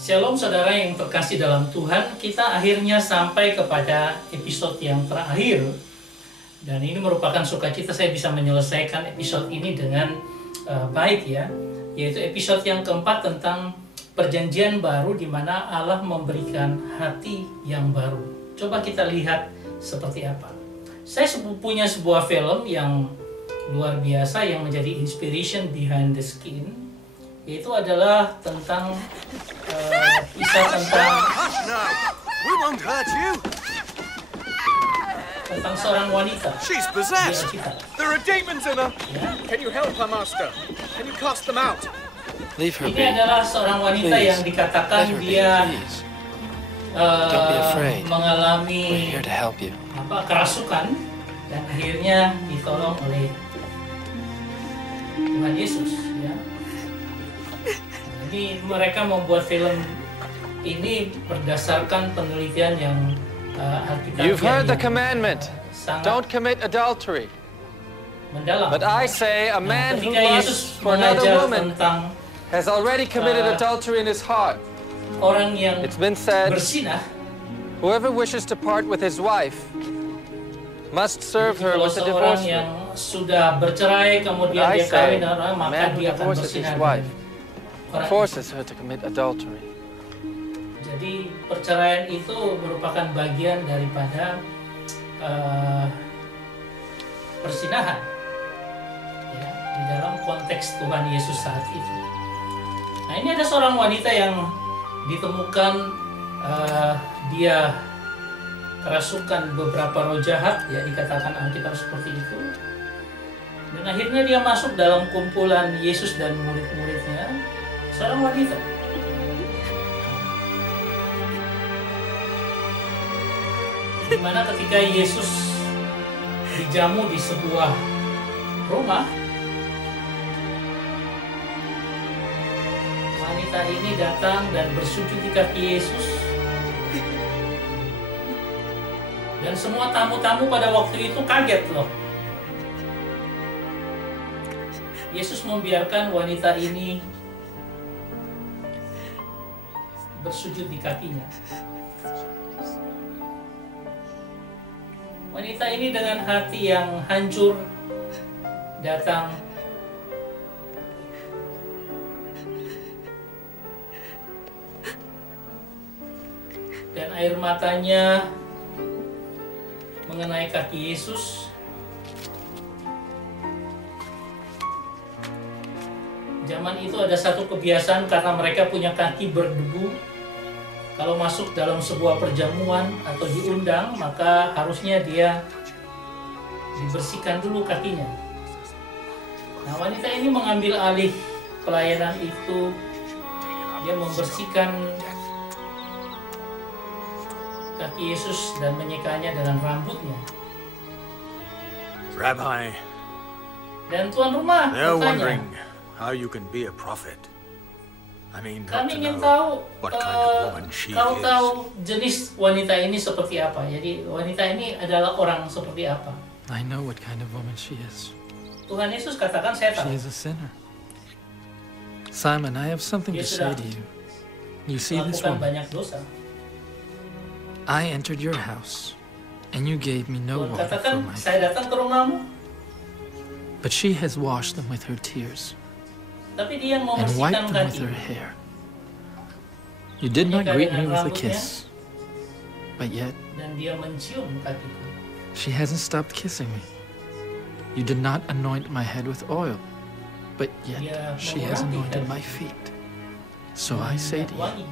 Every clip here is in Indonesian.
Shalom saudara yang terkasih dalam Tuhan, kita akhirnya sampai kepada episode yang terakhir. Dan ini merupakan sukacita saya bisa menyelesaikan episode ini dengan baik ya. Yaitu episode yang keempat tentang perjanjian baru di mana Allah memberikan hati yang baru. Coba kita lihat seperti apa. Saya punya sebuah film yang luar biasa yang menjadi inspiration behind the skin. Itu adalah tentang kisah tentang seorang wanita. She's possessed. There are demons in her. Can you help her, Master? Can you cast them out? Leave her be. Ini adalah seorang wanita Please. yang dikatakan Let her be, dia please. Don't be afraid. mengalami We're here to help you. kerasukan dan akhirnya ditolong oleh Tuhan Yesus ya. Jadi mereka membuat film ini berdasarkan penelitian yang You've heard the commandment. sangat Don't commit adultery. mendalam. But I say a man who Ketika lusts Yesus for another mengajar woman tentang has already committed adultery in his heart. orang yang It's been said, bersinah, whoever wishes to part with his wife must serve her kalau with a seorang divorce yang ring. sudah bercerai kemudian I dia say, kawin orang a maka man who dia akan divorces his bersinah wife dengan orang. forces her to commit adultery. Jadi perceraian itu merupakan bagian daripada persinahan ya, di dalam konteks Tuhan Yesus saat itu. Nah ini ada seorang wanita yang ditemukan dia kerasukan beberapa roh jahat ya, dikatakan Alkitab seperti itu. Dan akhirnya dia masuk dalam kumpulan Yesus dan murid-muridnya, seorang wanita. Dimana ketika Yesus dijamu di sebuah rumah, wanita ini datang dan bersujud di kaki Yesus. Dan semua tamu-tamu pada waktu itu kaget loh. Yesus membiarkan wanita ini bersujud di kakinya. Wanita ini dengan hati yang hancur datang dan air matanya mengenai kaki Yesus. Zaman itu ada satu kebiasaan karena mereka punya kaki berdebu. Kalau masuk dalam sebuah perjamuan atau diundang, maka harusnya dia dibersihkan dulu kakinya. Nah, wanita ini mengambil alih pelayanan itu. Dia membersihkan kaki Yesus dan menyikanya dengan rambutnya. Rabbi, Dan tuan rumah they're bertanya, wondering how you can be a prophet. I mean, not kami to ingin know tahu, what kind of woman she kau is. tahu jenis wanita ini seperti apa. Jadi wanita ini adalah orang seperti apa. I know what kind of woman she is. Tuhan Yesus katakan saya She tahu. is a sinner. Simon, I have something Dia to say sudah to you. You see this melakukan woman? banyak dosa. I entered your house, and you gave me no Tuhan water for katakan my feet. saya datang ke rumahmu, But she has washed them with her tears tapi dia yang and membersihkan wiped them with kaki. her hair. You did not greet me with a kiss, but yet Dan dia mencium kakiku. she hasn't stopped kissing me. You did not anoint my head with oil, but yet she has anointed my feet. So I say to you, Wangi.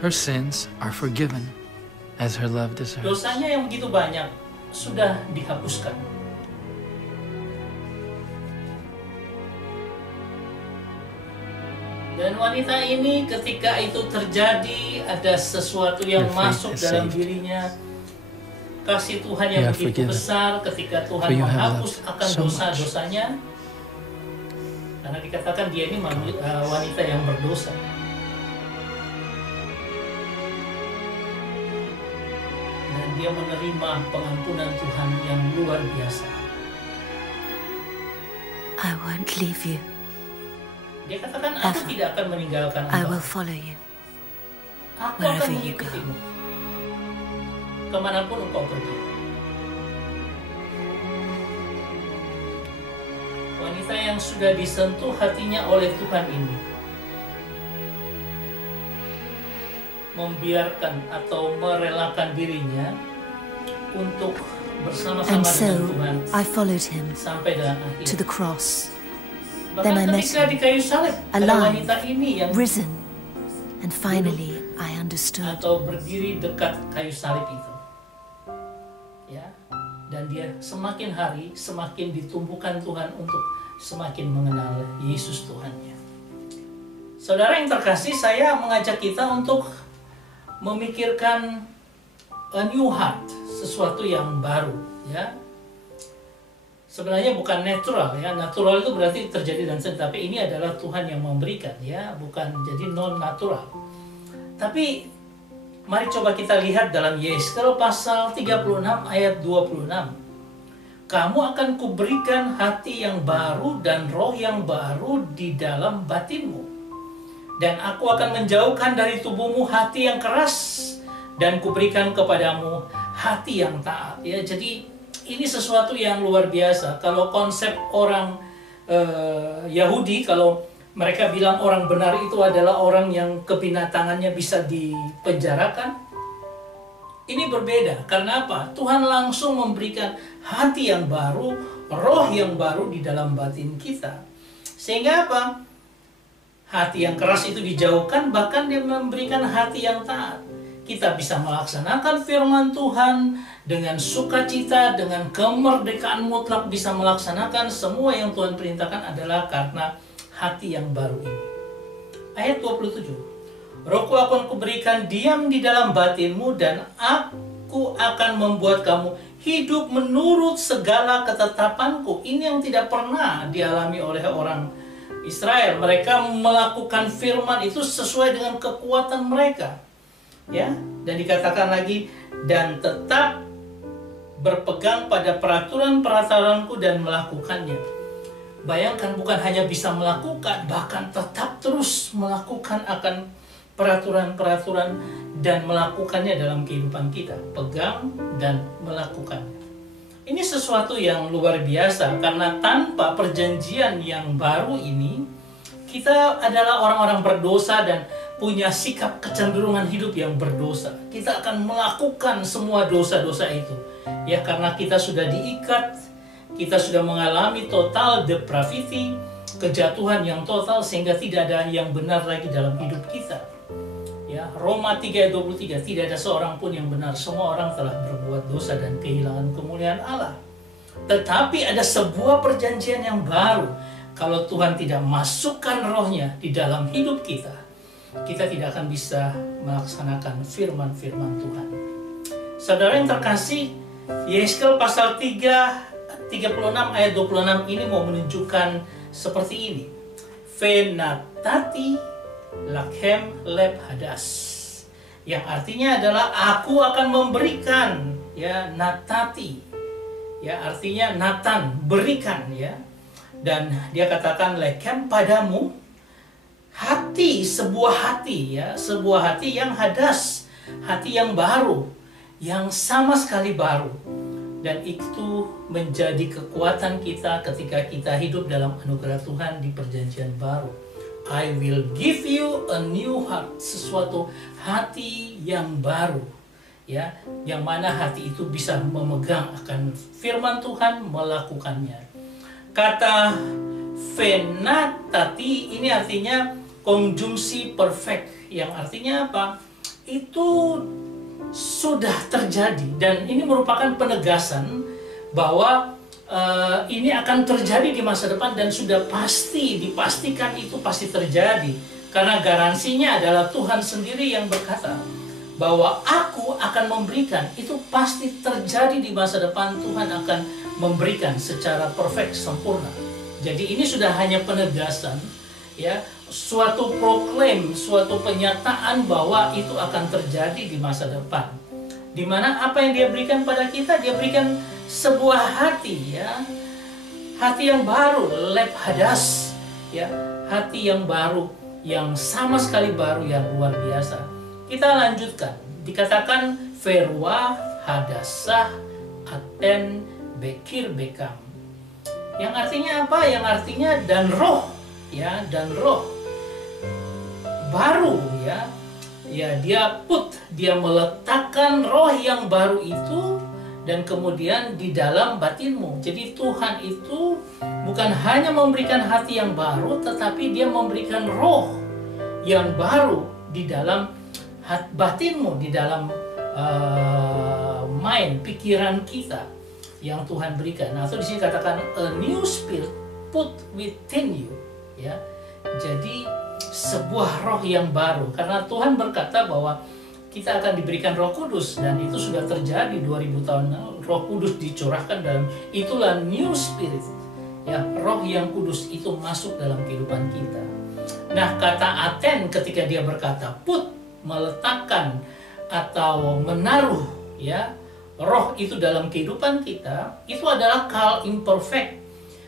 her sins are forgiven as her love deserves. Dosanya yang begitu banyak sudah dihapuskan. Dan wanita ini ketika itu terjadi ada sesuatu yang Your faith masuk has dalam saved. dirinya. Kasih Tuhan yang You are begitu forgiven. besar ketika Tuhan For you have menghapus loved akan so much. dosa-dosanya. Karena dikatakan dia ini wanita yang berdosa. Dan dia menerima pengampunan Tuhan yang luar biasa. I won't leave you. Dia katakan, aku tidak akan meninggalkan I will engkau. follow you. Aku akan wherever you go. mengikutimu kemanapun engkau pergi. Wanita yang sudah disentuh hatinya oleh Tuhan ini membiarkan atau merelakan dirinya untuk bersama-sama And dengan so Tuhan I followed him sampai dengan akhir. to the cross, Bahkan then I met ketika di kayu salib ada alive, wanita ini yang risen, and finally I understood. atau berdiri dekat kayu salib itu, ya, dan dia semakin hari semakin ditumbuhkan Tuhan untuk semakin mengenal Yesus Tuhannya. Saudara yang terkasih, saya mengajak kita untuk memikirkan a new heart, sesuatu yang baru, ya. Sebenarnya bukan natural, ya. Natural itu berarti terjadi dan sendiri, tapi ini adalah Tuhan yang memberikan, ya, bukan jadi non natural. Tapi mari coba kita lihat dalam Yeskel pasal 36 ayat 26. Kamu akan kuberikan hati yang baru dan roh yang baru di dalam batinmu. Dan aku akan menjauhkan dari tubuhmu hati yang keras dan kuberikan kepadamu hati yang taat. Ya, jadi ini sesuatu yang luar biasa. Kalau konsep orang Yahudi, kalau mereka bilang orang benar itu adalah orang yang kebinatangannya bisa dipenjarakan, ini berbeda. Karena apa? Tuhan langsung memberikan hati yang baru, roh yang baru di dalam batin kita. Sehingga apa? Hati yang keras itu dijauhkan, bahkan dia memberikan hati yang taat. Kita bisa melaksanakan firman Tuhan dengan sukacita, dengan kemerdekaan mutlak, bisa melaksanakan semua yang Tuhan perintahkan adalah karena hati yang baru ini. Ayat 27. Rohku akan kuberikan diam di dalam batinmu dan aku akan membuat kamu hidup menurut segala ketetapanku. Ini yang tidak pernah dialami oleh orang Israel. Mereka melakukan firman itu sesuai dengan kekuatan mereka. Ya, dan dikatakan lagi, dan tetap berpegang pada peraturan-peraturanku dan melakukannya. Bayangkan, bukan hanya bisa melakukan, bahkan tetap terus melakukan akan peraturan-peraturan dan melakukannya dalam kehidupan kita. Pegang dan melakukannya. Ini sesuatu yang luar biasa, karena tanpa perjanjian yang baru ini, kita adalah orang-orang berdosa dan punya sikap kecenderungan hidup yang berdosa. Kita akan melakukan semua dosa-dosa itu. Ya, karena kita sudah diikat, kita sudah mengalami total depravity, kejatuhan yang total, sehingga tidak ada yang benar lagi dalam hidup kita. Ya, Roma 3 ayat 23, tidak ada seorang pun yang benar, semua orang telah berbuat dosa dan kehilangan kemuliaan Allah. Tetapi ada sebuah perjanjian yang baru. Kalau Tuhan tidak masukkan rohnya di dalam hidup kita, kita tidak akan bisa melaksanakan firman-firman Tuhan. Saudara yang terkasih, Yeskel pasal 36 ayat 26 ini mau menunjukkan seperti ini. Venatati Lakhem leb hadas, yang artinya adalah aku akan memberikan, ya, natati, ya, artinya Nathan, berikan, ya. Dan dia katakan Lakhem padamu hati, sebuah hati, ya, sebuah hati yang hadas, hati yang baru, yang sama sekali baru. Dan itu menjadi kekuatan kita ketika kita hidup dalam anugerah Tuhan di perjanjian baru. I will give you a new heart, sesuatu hati yang baru, ya, yang mana hati itu bisa memegang akan firman Tuhan, melakukannya. Kata venatati ini artinya konjungsi perfect, yang artinya apa? Itu sudah terjadi, dan ini merupakan penegasan bahwa ini akan terjadi di masa depan dan sudah pasti, dipastikan itu pasti terjadi. Karena garansinya adalah Tuhan sendiri yang berkata bahwa aku akan memberikan, itu pasti terjadi di masa depan. Tuhan akan memberikan secara perfect, sempurna. Jadi ini sudah hanya penegasan, ya, suatu proklaim, suatu penyataan bahwa itu akan terjadi di masa depan. Di mana apa yang dia berikan pada kita? Dia berikan sebuah hati, ya, hati yang baru, leb hadas, ya, hati yang baru, yang sama sekali baru, yang luar biasa. Kita lanjutkan. Dikatakan Verwa, Hadassah, Aten, Bekir, Bekam. Yang artinya apa? Yang artinya dan roh, ya, dan roh baru, ya. Ya, dia meletakkan roh yang baru itu dan kemudian di dalam batinmu. Jadi Tuhan itu bukan hanya memberikan hati yang baru, tetapi dia memberikan roh yang baru di dalam batinmu, di dalam mind, pikiran kita yang Tuhan berikan. Nah, itu di sini katakan a new spirit put within you, ya. Jadi sebuah roh yang baru, karena Tuhan berkata bahwa kita akan diberikan Roh Kudus, dan itu sudah terjadi 2000 tahun lalu. Roh Kudus dicurahkan dalam, itulah new spirit, ya, roh yang kudus itu masuk dalam kehidupan kita. Nah, kata Aten ketika dia berkata put, meletakkan atau menaruh, ya, roh itu dalam kehidupan kita, itu adalah kal imperfect.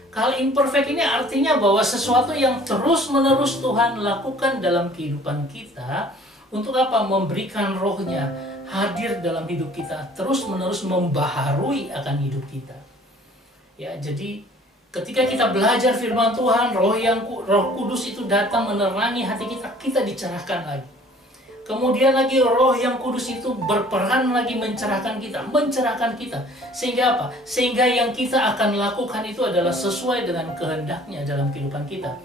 Kal imperfect ini artinya bahwa sesuatu yang terus-menerus Tuhan lakukan dalam kehidupan kita. Untuk apa? Memberikan rohnya hadir dalam hidup kita, terus-menerus membaharui akan hidup kita. Ya, jadi ketika kita belajar firman Tuhan, Roh Kudus itu datang menerangi hati kita, kita dicerahkan lagi. Kemudian lagi Roh yang Kudus itu berperan lagi mencerahkan kita. Sehingga apa? Sehingga yang kita akan lakukan itu adalah sesuai dengan kehendaknya dalam kehidupan kita.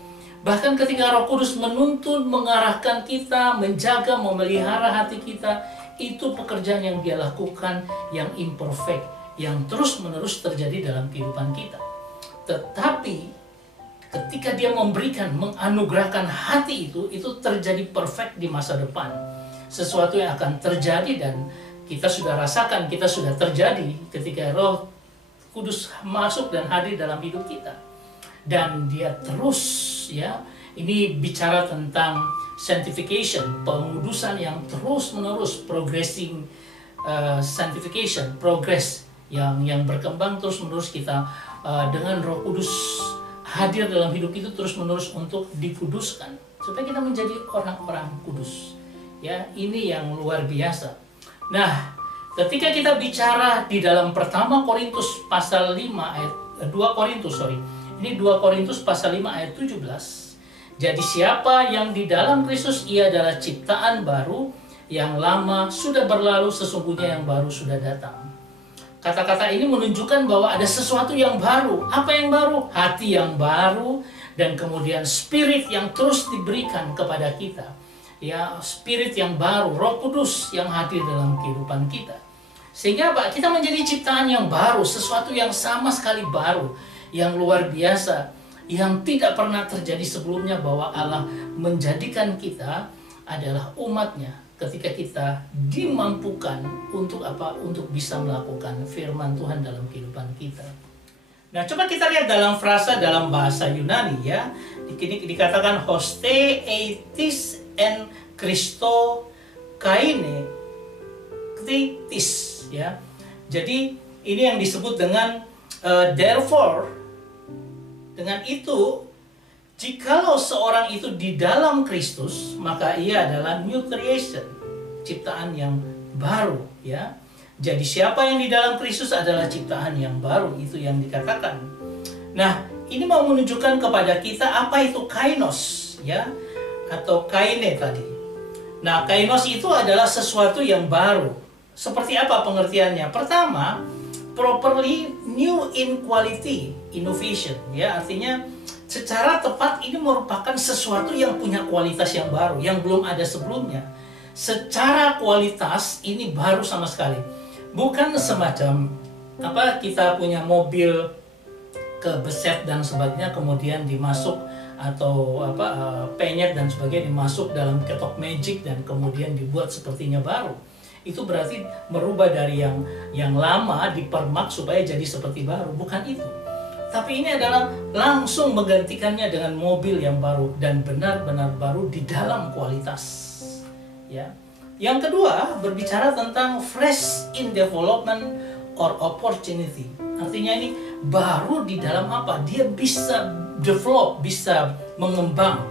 Bahkan ketika Roh Kudus menuntun, mengarahkan kita, menjaga, memelihara hati kita, itu pekerjaan yang dia lakukan yang imperfect, yang terus-menerus terjadi dalam kehidupan kita. Tetapi ketika dia memberikan, menganugerahkan hati itu terjadi perfect di masa depan. Sesuatu yang akan terjadi dan kita sudah rasakan, kita sudah terjadi ketika Roh Kudus masuk dan hadir dalam hidup kita. Dan dia terus, ya, ini bicara tentang sanctification, pengudusan yang terus-menerus, progressing sanctification, progress yang berkembang terus-menerus kita dengan Roh Kudus hadir dalam hidup itu terus-menerus untuk dikuduskan supaya kita menjadi orang-orang kudus. Ya, ini yang luar biasa. Nah, ketika kita bicara di dalam pertama Korintus pasal 5 ayat 2 Korintus, Ini 2 Korintus pasal 5 ayat 17. Jadi siapa yang di dalam Kristus, ia adalah ciptaan baru, yang lama sudah berlalu, sesungguhnya yang baru sudah datang. Kata-kata ini menunjukkan bahwa ada sesuatu yang baru. Apa yang baru? Hati yang baru, dan kemudian spirit yang terus diberikan kepada kita. Ya, spirit yang baru, Roh Kudus yang hadir dalam kehidupan kita. Sehingga apa? Kita menjadi ciptaan yang baru, sesuatu yang sama sekali baru, yang luar biasa, yang tidak pernah terjadi sebelumnya, bahwa Allah menjadikan kita adalah umatnya ketika kita dimampukan untuk apa? Untuk bisa melakukan firman Tuhan dalam kehidupan kita. Nah, coba kita lihat dalam frasa dalam bahasa Yunani, ya. Dikatakan hoste eitis en Christo kaine kritis, ya. Jadi ini yang disebut dengan therefore. Dengan itu, jikalau seorang itu di dalam Kristus, maka ia adalah new creation, ciptaan yang baru, ya. Jadi siapa yang di dalam Kristus adalah ciptaan yang baru, itu yang dikatakan. Nah, ini mau menunjukkan kepada kita apa itu kainos, ya, atau kaine tadi. Nah, kainos itu adalah sesuatu yang baru. Seperti apa pengertiannya? Pertama, properly new in quality, innovation, ya, artinya secara tepat ini merupakan sesuatu yang punya kualitas yang baru, yang belum ada sebelumnya. Secara kualitas ini baru sama sekali. Bukan semacam apa, kita punya mobil kebeset dan sebagainya, kemudian dimasuk atau apa penyet dan sebagainya dimasuk dalam ketok magic dan kemudian dibuat sepertinya baru. Itu berarti merubah dari yang lama dipermak supaya jadi seperti baru. Bukan itu. Tapi ini adalah langsung menggantikannya dengan mobil yang baru dan benar-benar baru di dalam kualitas. Ya. Yang kedua, berbicara tentang fresh in development or opportunity. Artinya ini baru di dalam apa? Dia bisa develop, bisa mengembang,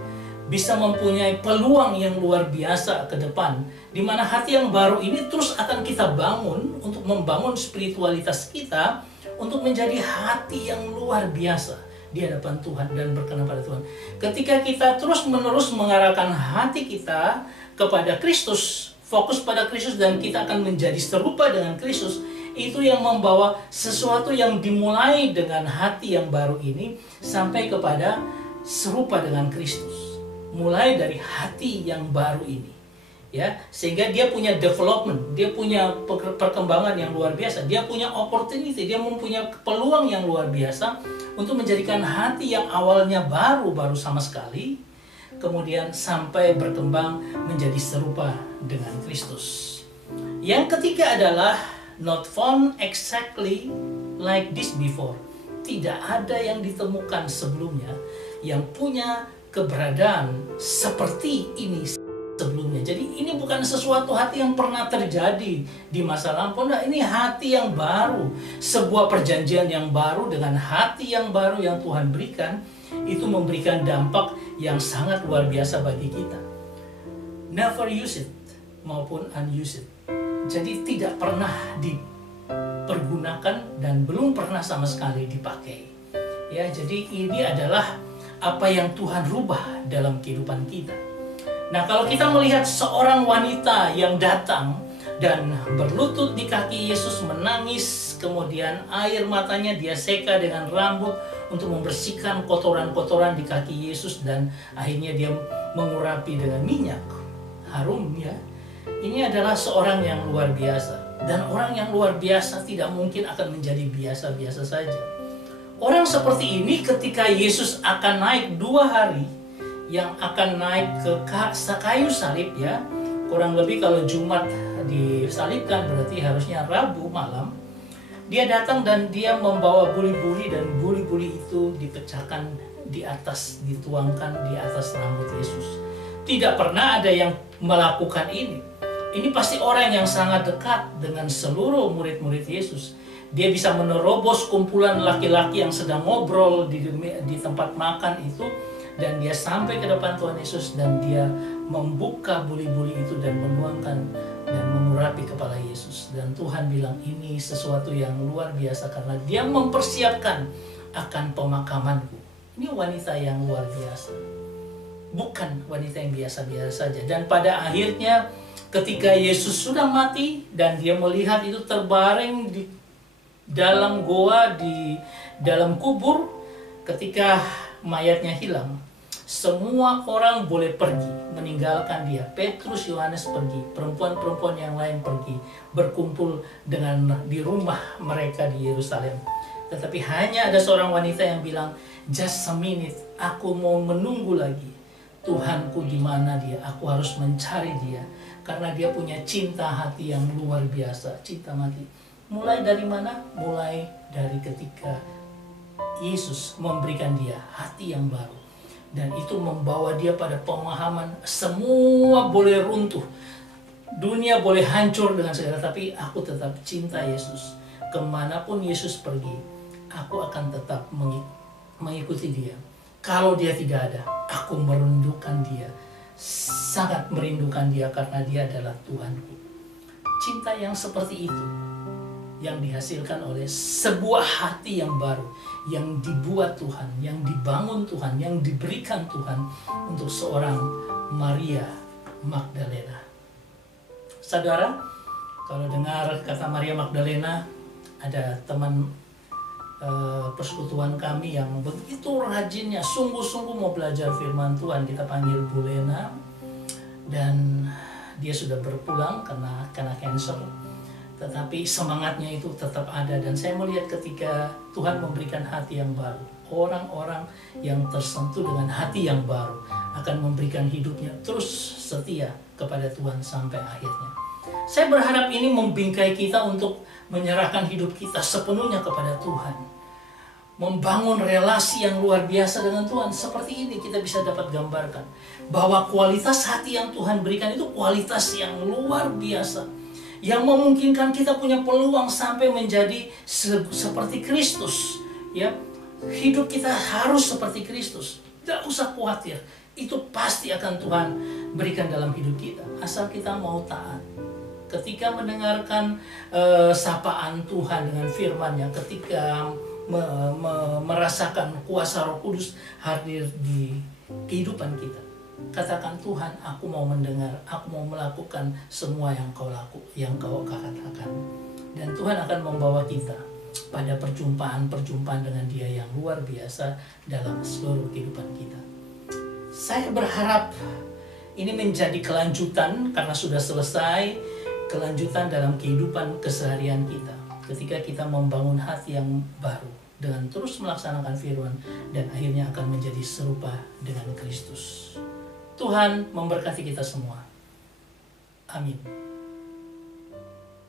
bisa mempunyai peluang yang luar biasa ke depan, di mana hati yang baru ini terus akan kita bangun untuk membangun spiritualitas kita untuk menjadi hati yang luar biasa di hadapan Tuhan dan berkenan pada Tuhan. Ketika kita terus-menerus mengarahkan hati kita kepada Kristus, fokus pada Kristus, dan kita akan menjadi serupa dengan Kristus, itu yang membawa sesuatu yang dimulai dengan hati yang baru ini sampai kepada serupa dengan Kristus. Mulai dari hati yang baru ini, ya, sehingga dia punya development, dia punya perkembangan yang luar biasa, dia punya opportunity, dia mempunyai peluang yang luar biasa untuk menjadikan hati yang awalnya baru sama sekali, kemudian sampai berkembang menjadi serupa dengan Kristus. Yang ketiga adalah not found exactly like this before. Tidak ada yang ditemukan sebelumnya yang punya keberadaan seperti ini sebelumnya. Jadi ini bukan sesuatu hati yang pernah terjadi di masa lampau. Nah, ini hati yang baru, sebuah perjanjian yang baru dengan hati yang baru yang Tuhan berikan. Itu memberikan dampak yang sangat luar biasa bagi kita. Never use it maupun unuse it. Jadi tidak pernah dipergunakan dan belum pernah sama sekali dipakai. Ya, jadi ini adalah apa yang Tuhan rubah dalam kehidupan kita. Nah, kalau kita melihat seorang wanita yang datang dan berlutut di kaki Yesus menangis, kemudian air matanya dia seka dengan rambut untuk membersihkan kotoran-kotoran di kaki Yesus, dan akhirnya dia mengurapi dengan minyak harum, ya. Ini adalah seorang yang luar biasa, dan orang yang luar biasa tidak mungkin akan menjadi biasa-biasa saja. Orang seperti ini ketika Yesus akan naik 2 hari, yang akan naik ke kayu salib, ya, kurang lebih kalau Jumat disalibkan berarti harusnya Rabu malam, dia datang dan dia membawa buli-buli, dan buli-buli itu dipecahkan di atas, dituangkan di atas rambut Yesus. Tidak pernah ada yang melakukan ini. Ini pasti orang yang sangat dekat dengan seluruh murid-murid Yesus. Dia bisa menerobos kumpulan laki-laki yang sedang ngobrol di tempat makan itu, dan dia sampai ke depan Tuhan Yesus, dan dia membuka buli-buli itu dan menuangkan dan mengurapi kepala Yesus. Dan Tuhan bilang ini sesuatu yang luar biasa karena dia mempersiapkan akan pemakamanku. Ini wanita yang luar biasa, bukan wanita yang biasa-biasa saja. Dan pada akhirnya ketika Yesus sudah mati dan dia melihat itu terbaring di dalam goa, di dalam kubur, ketika mayatnya hilang, semua orang boleh pergi meninggalkan dia. Petrus, Yohanes pergi, perempuan-perempuan yang lain pergi, berkumpul di rumah mereka di Yerusalem. Tetapi hanya ada seorang wanita yang bilang, just a minute, aku mau menunggu lagi. Tuhanku di mana dia? Aku harus mencari dia. Karena dia punya cinta hati yang luar biasa, cinta mati. Mulai dari mana? Mulai dari ketika Yesus memberikan dia hati yang baru. Dan itu membawa dia pada pemahaman semua boleh runtuh. Dunia boleh hancur dengan segala, tapi aku tetap cinta Yesus. Kemanapun Yesus pergi, aku akan tetap mengikuti dia. Kalau dia tidak ada, aku merindukan dia. Sangat merindukan dia karena dia adalah Tuhanku. Cinta yang seperti itu yang dihasilkan oleh sebuah hati yang baru, yang dibuat Tuhan, yang dibangun Tuhan, yang diberikan Tuhan untuk seorang Maria Magdalena. Saudara, kalau dengar kata Maria Magdalena, ada teman persekutuan kami yang begitu rajinnya, sungguh-sungguh mau belajar firman Tuhan. Kita panggil Bu Lena, dan dia sudah berpulang karena cancer. Tetapi semangatnya itu tetap ada, dan saya melihat ketika Tuhan memberikan hati yang baru, orang-orang yang tersentuh dengan hati yang baru akan memberikan hidupnya terus setia kepada Tuhan sampai akhirnya. Saya berharap ini membingkai kita untuk menyerahkan hidup kita sepenuhnya kepada Tuhan, membangun relasi yang luar biasa dengan Tuhan. Seperti ini kita bisa dapat gambarkan bahwa kualitas hati yang Tuhan berikan itu kualitas yang luar biasa, yang memungkinkan kita punya peluang sampai menjadi seperti Kristus. Ya, hidup kita harus seperti Kristus. Tidak usah khawatir. itu pasti akan Tuhan berikan dalam hidup kita, asal kita mau taat. Ketika mendengarkan sapaan Tuhan dengan firman-Nya, ketika merasakan kuasa Roh Kudus hadir di kehidupan kita, katakan, Tuhan, aku mau mendengar, aku mau melakukan semua yang kau katakan. Dan Tuhan akan membawa kita pada perjumpaan-perjumpaan dengan Dia yang luar biasa dalam seluruh kehidupan kita. Saya berharap ini menjadi kelanjutan, karena sudah selesai, kelanjutan dalam kehidupan keseharian kita. Ketika kita membangun hati yang baru dengan terus melaksanakan firman, dan akhirnya akan menjadi serupa dengan Kristus. Tuhan memberkati kita semua. Amin.